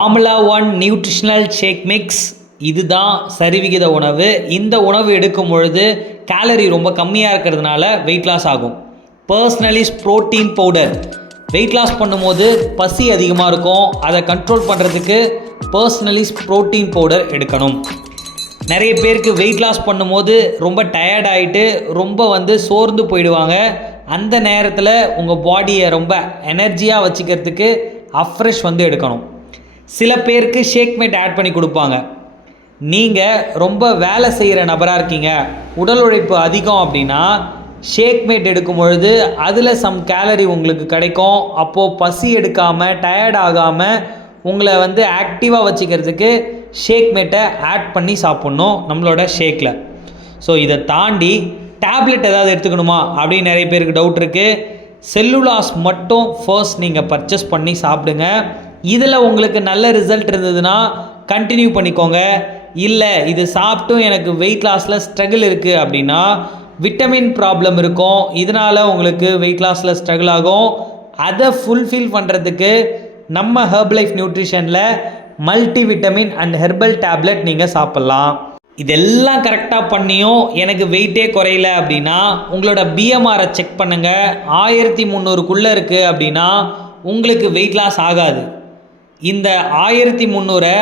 Formula 1 nutritional ஷேக் mix இதுதான் சரிவிகித உணவு. இந்த உணவு எடுக்கும் பொழுது கேலரி ரொம்ப கம்மியாக இருக்கிறதுனால வெயிட் லாஸ் ஆகும். பர்சனலிஸ் ப்ரோட்டீன் பவுடர் வெயிட் லாஸ் பண்ணும்போது பசி அதிகமாக இருக்கும். அதை கண்ட்ரோல் பண்ணுறதுக்கு பர்சனலிஸ் ப்ரோட்டீன் பவுடர் எடுக்கணும். நிறைய பேருக்கு வெயிட் லாஸ் பண்ணும்போது ரொம்ப டயர்ட் ஆகிட்டு ரொம்ப சோர்ந்து போயிடுவாங்க. அந்த நேரத்தில் உங்கள் பாடியை ரொம்ப எனர்ஜியாக வச்சுக்கிறதுக்கு அஃப்ரெஷ் எடுக்கணும். சில பேருக்கு ஷேக்மேட் ஆட் பண்ணி கொடுப்பாங்க. நீங்கள் ரொம்ப வேலை செய்கிற நபராக இருக்கீங்க, உடல் உழைப்பு அதிகம் அப்படின்னா ஷேக்மேட் எடுக்கும் பொழுது அதில் சம் கேலரி உங்களுக்கு கிடைக்கும். அப்போது பசி எடுக்காமல் டயர்ட் ஆகாமல் உங்களை ஆக்டிவாக வச்சுக்கிறதுக்கு ஷேக்மேட்டை ஆட் பண்ணி சாப்பிட்ணும் நம்மளோட ஷேக்கில். ஸோ இதை தாண்டி டேப்லெட் ஏதாவது எடுத்துக்கணுமா அப்படின்னு நிறைய பேருக்கு டவுட் இருக்குது. செல்லுலாஸ் மட்டும் ஃபர்ஸ்ட் நீங்கள் பர்ச்சேஸ் பண்ணி சாப்பிடுங்க. இதில் உங்களுக்கு நல்ல ரிசல்ட் இருந்ததுன்னா கண்டினியூ பண்ணிக்கோங்க. இல்லை இது சாப்பிட்டும் எனக்கு வெயிட் லாஸில் ஸ்ட்ரகிள் இருக்குது அப்படின்னா விட்டமின் ப்ராப்ளம் இருக்கும், இதனால் உங்களுக்கு வெயிட் லாஸில் ஸ்ட்ரகிள் ஆகும். அதை ஃபுல்ஃபில் பண்ணுறதுக்கு நம்ம ஹெர்பலைஃப் நியூட்ரிஷனில் multi vitamin and herbal tablet நீங்கள் சாப்பிட்லாம். இதெல்லாம் கரெக்டாக பண்ணியும் எனக்கு வெயிட்டே குறையல அப்படின்னா உங்களோட பிஎம்ஆரை செக் பண்ணுங்கள். 1300க்குள்ளே இருக்குது அப்படின்னா உங்களுக்கு வெயிட் லாஸ் ஆகாது. இந்த 1300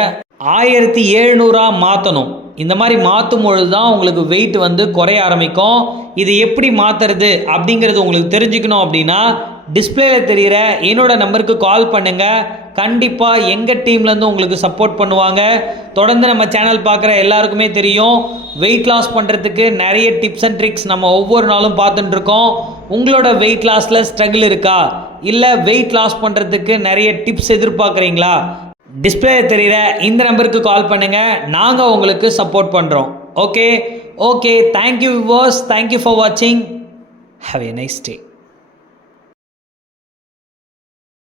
1700 மாற்றணும். இந்த மாதிரி மாற்றும் பொழுது தான் உங்களுக்கு வெயிட் குறைய ஆரம்பிக்கும். இது எப்படி மாற்றுறது அப்படிங்கிறது உங்களுக்கு தெரிஞ்சுக்கணும் அப்படின்னா டிஸ்பிளேல தெரிகிற என்னோட நம்பருக்கு கால் பண்ணுங்கள். கண்டிப்பாக எங்கள் டீம்லேருந்து உங்களுக்கு சப்போர்ட் பண்ணுவாங்க. தொடர்ந்து நம்ம சேனல் பார்க்குற எல்லாருக்குமே தெரியும், வெயிட் லாஸ் பண்ணுறதுக்கு நிறைய டிப்ஸ் அண்ட் ட்ரிக்ஸ் நம்ம ஒவ்வொரு நாளும் பார்த்துட்டுருக்கோம். உங்களோட வெயிட் லாஸில் ஸ்ட்ரகிள் இருக்கா, இல்லை வெயிட் லாஸ் பண்ணுறதுக்கு நிறைய டிப்ஸ் எதிர்பார்க்குறீங்களா, டிஸ்பிளே தெரிகிற இந்த நம்பருக்கு கால் பண்ணுங்கள். நாங்கள் உங்களுக்கு சப்போர்ட் பண்ணுறோம். Okay, thank you viewers, thank you for வாட்சிங். Have a nice day.